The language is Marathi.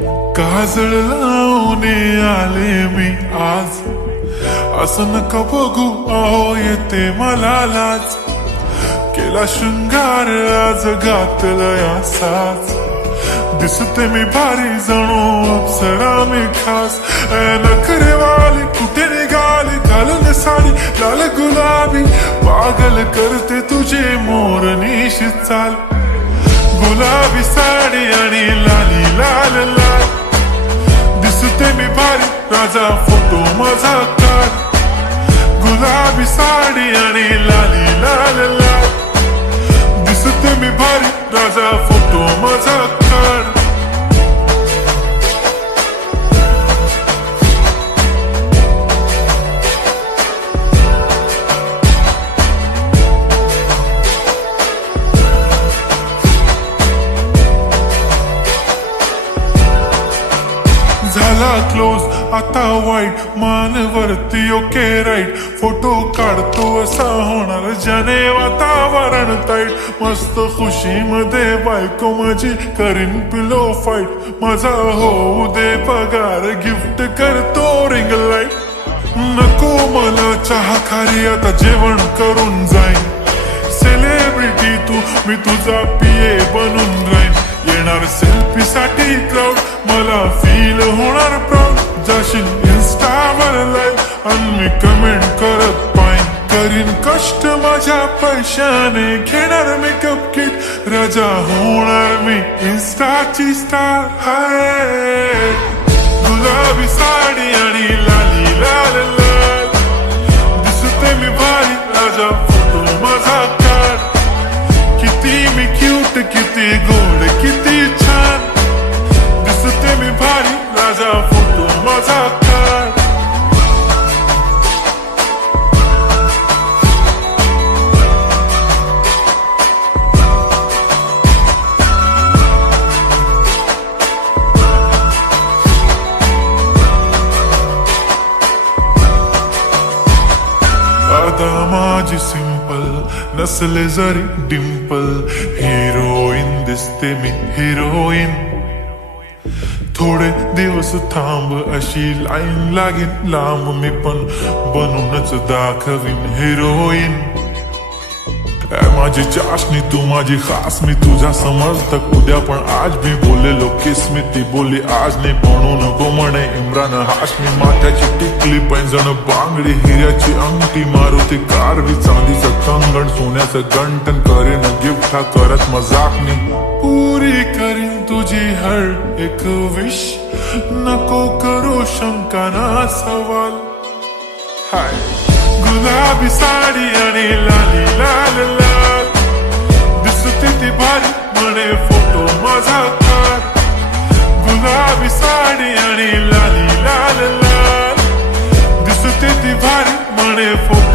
काजळ लावून आले मी आज, असं नका बघू अहो येते मला लाज. केला शृंगार आज घातला साज, दिसते मी भारी जणू अप्सरा मी खास. नखरे वाली कुठे निघाली घालून साडी लाल गुलाबी, पागल करते तुझे मोरनीश चाल. गुलाबी साडी आणि लाली लाल लाल, दिसते मी भारी राजा फोटो माझा काढ. गुलाबी साडी आणि लाली लाल लाल, दिसते मी भारी राजा फोटो माझा काढ. झाला क्लोज आता वाईट, मान वरती ओके राईट. फोटो काढतो असा होणार ज्याने वातावरण ताईट. मस्त खुशी मध्ये बायको माझी करीन पिलो फाईट. माझा होऊ दे पगार गिफ्ट करतो रिंग लाईट. नको मला चहा खारी आता जेवण करून जाईन. सेलिब्रिटी तू मी तुझा पिये बनून राहीन. येणार सेल्फी साठी क्राऊड मला फील होणार प्राऊड. जाशील इन्स्टावर लाईव्ह आणि मी कमेंट करत पाईन. करीन कष्ट माझ्या पैशाने घेणार मेकअप किट. राजा होणार मी इन्स्टाची स्टार. हाय गुलाबी साडी आणि लाली लाल लाल, दिसते मी भारी राजा फोटो माझा काढ. किती मी क्यूट किती गोड किती छान, दिसते मी भारी राजा फोटो माझा काढ. आता माझी सिंपल नसले जरी डिंपल, हिरोईन दिसते मी हिरोईन. थोडे दिवस थांब अशी लाईन लागेल लांब, मी पण बनूनच दाखवीन हिरोईन. माझी चाशनी तू माझी खास, मी तुझा समर्थक उद्या पण आज मी बोललेलो किस मी. ती बोली आज नाही म्हणून नको म्हणे इम्रान हाशमी. माथ्याची टिकली पैंजण बांगडी हिऱ्याची अंगठी, मारुती कारवी चांदीचं कंगण सोन्याचं गंटन. करीन गिफ्ट हा करत मजाकनी, पुरी करीन तुझी हर एक विश. नको करू शंका ना सवाल. हाय गुलाबी साडी आणि लाली लाल लाल, दिसते ती भारी म्हणे फोटो माझा काढ. गुलाबी साडी आणि लाली लाल लाल, दिसते ती भारी म्हणे फोटो